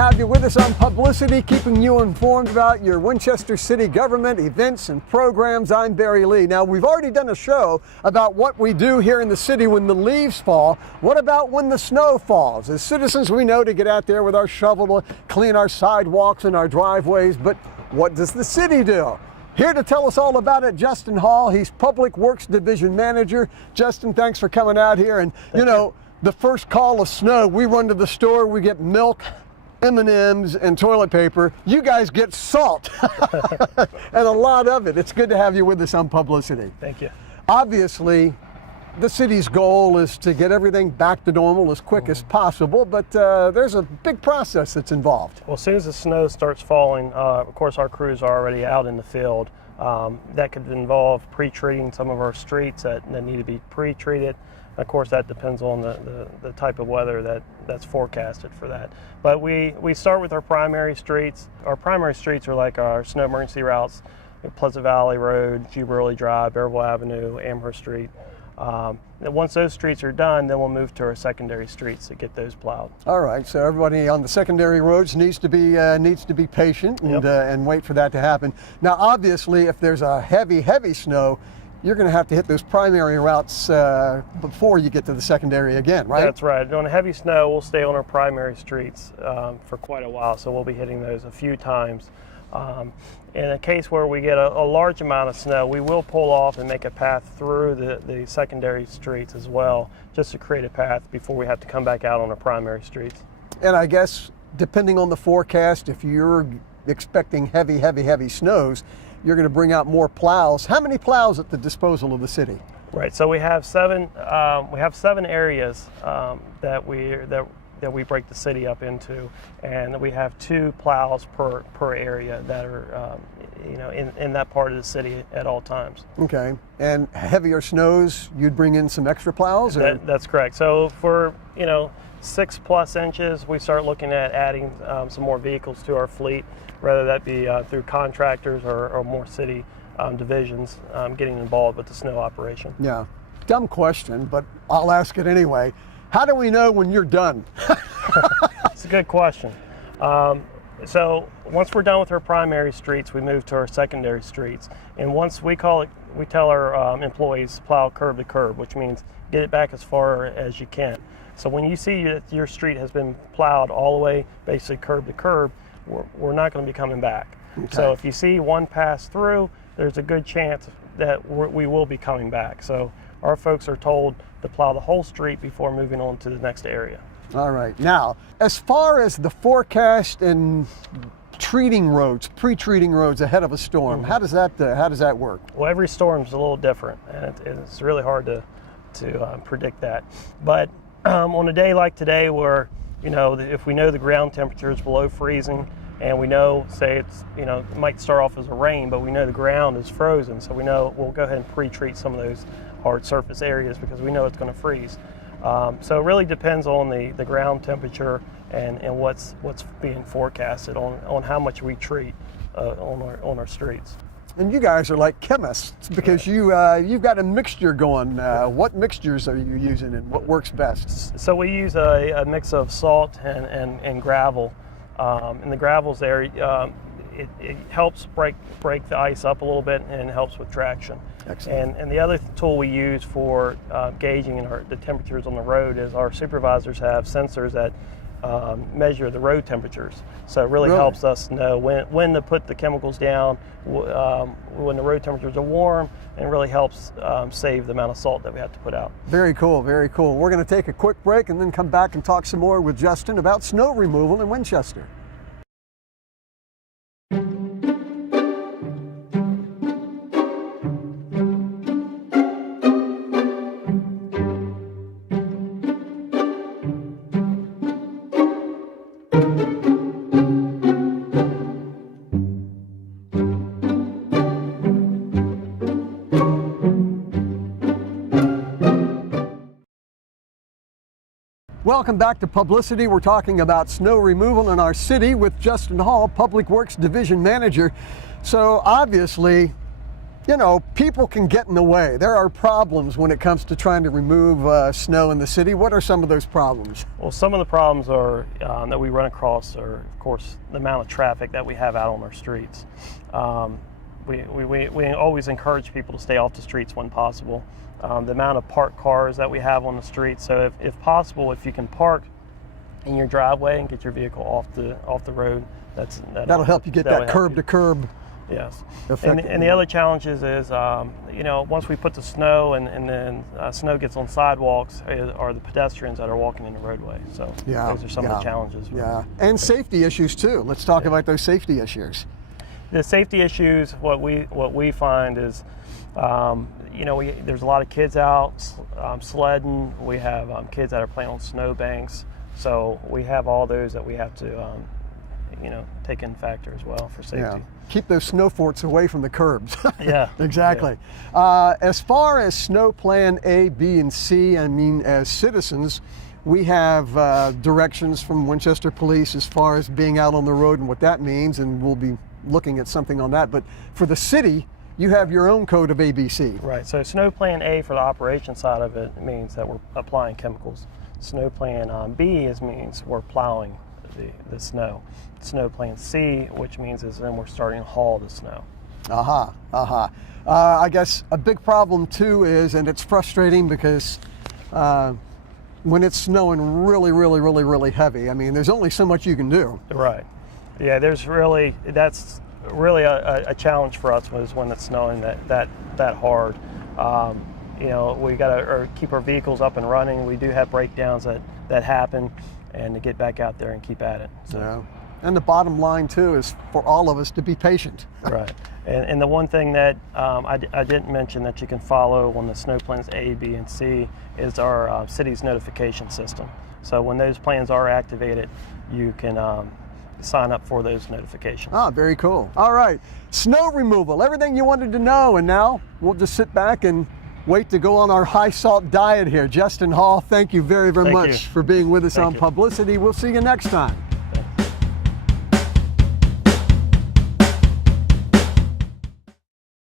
have you with us on Publicity, keeping you informed about your Winchester city government events and programs. I'm Barry Lee. Now, we've already done a show about what we do here in the city when the leaves fall. What about when the snow falls? As citizens, we know to get out there with our shovel to clean our sidewalks and our driveways, but what does the city do? Here to tell us all about it, Justin Hall. He's Public Works Division Manager. Justin, thanks for coming out here. And you know, the first call of snow, we run to the store, we get milk, M&Ms, and toilet paper. You guys get salt, and a lot of it. It's good to have you with us on Publicity. Thank you. Obviously, the city's goal is to get everything back to normal as quick as possible, but there's a big process that's involved. Well, as soon as the snow starts falling, of course our crews are already out in the field. That could involve pre-treating some of our streets that need to be pre-treated. Of course, that depends on the type of weather that's forecasted for that. But we start with our primary streets. Our primary streets are like our snow emergency routes, Pleasant Valley Road, Jubilee Drive, Bearville Avenue, Amherst Street. And once those streets are done, then we'll move to our secondary streets to get those plowed. All right, so everybody on the secondary roads needs to be patient and, and wait for that to happen. Now, obviously, if there's a heavy snow, you're going to have to hit those primary routes before you get to the secondary again, right? That's right. On heavy snow, we'll stay on our primary streets for quite a while, so we'll be hitting those a few times. In a case where we get a large amount of snow, we will pull off and make a path through the secondary streets as well, just to create a path before we have to come back out on our primary streets. And I guess, depending on the forecast, if you're expecting heavy snows, you're going to bring out more plows. How many plows at the disposal of the city? Right. So we have seven areas that we break the city up into, and we have 2 plows per area that are in that part of the city at all times. Okay. And heavier snows, you'd bring in some extra plows? Or? That's correct. So for 6+ inches, we start looking at adding some more vehicles to our fleet, whether that be through contractors or more city divisions getting involved with the snow operation. Yeah, dumb question, but I'll ask it anyway. How do we know when you're done? It's a good question. So once we're done with our primary streets, we move to our secondary streets. And once we tell our employees plow curb to curb, which means get it back as far as you can. So when you see that your street has been plowed all the way, basically curb to curb, we're not going to be coming back. Okay. So if you see one pass through, there's a good chance that we will be coming back. So our folks are told to plow the whole street before moving on to the next area. All right. Now, as far as the forecast and treating roads, pre-treating roads ahead of a storm, how does that work? Well, every storm is a little different, and it's really hard to predict that. But on a day like today, where if we know the ground temperature is below freezing, and we know, say it might start off as a rain, but we know the ground is frozen, so we know we'll go ahead and pre-treat some of those hard surface areas because we know it's going to freeze. So it really depends on the ground temperature and what's being forecasted on how much we treat on our streets. And you guys are like chemists because you've got a mixture going. What mixtures are you using and what works best? So we use a mix of salt and gravel. And the gravel's there. It helps break the ice up a little bit and helps with traction. Excellent. And the other tool we use for gauging the temperatures on the road is our supervisors have sensors that measure the road temperatures. So it really helps us know when to put the chemicals down, when the road temperatures are warm, and really helps save the amount of salt that we have to put out. Very cool, very cool. We're going to take a quick break and then come back and talk some more with Justin about snow removal in Winchester. Welcome back to Publicity. We're talking about snow removal in our city with Justin Hall, Public Works Division Manager. So obviously, you know, people can get in the way. There are problems when it comes to trying to remove snow in the city. What are some of those problems? Well, some of the problems are that we run across are, of course, the amount of traffic that we have out on our streets. We always encourage people to stay off the streets when possible. The amount of parked cars that we have on the street. So if possible, if you can park in your driveway and get your vehicle off the road, that'll help you get that curb to curb. Yes. And the other challenges is, you know, once we put the snow and then snow gets on sidewalks, are the pedestrians that are walking in the roadway. So those are some of the challenges. Yeah, and safety issues too. Let's talk about those safety issues. The safety issues, what we find is, you know, there's a lot of kids out sledding. We have kids that are playing on snow banks. So we have all those that we have to, you know, take in factor as well for safety. Yeah. Keep those snow forts away from the curbs. Yeah. Exactly. Yeah. As far as snow plan A, B, and C, I mean, as citizens, we have directions from Winchester Police as far as being out on the road and what that means, and we'll be looking at something on that. But for the city, you have your own code of ABC. Right. So snow plan A for the operation side of it means that we're applying chemicals. Snow plan B means we're plowing the snow. Snow plan C, which means is then we're starting to haul the snow. I guess a big problem too is, and it's frustrating because when it's snowing really heavy, I mean, there's only so much you can do. Right. Yeah, that's really a challenge for us when it's snowing that hard. You know, we got to keep our vehicles up and running. We do have breakdowns that happen, and to get back out there and keep at it. So. Yeah. And the bottom line too is for all of us to be patient. Right. And the one thing that I didn't mention that you can follow on the snow plans A, B, and C is our city's notification system. So when those plans are activated, you can sign up for those notifications. Ah, very cool. All right, snow removal, everything you wanted to know, and now we'll just sit back and wait to go on our high salt diet here. Justin Hall, thank you very much for being with us on Publicity. We'll see you next time.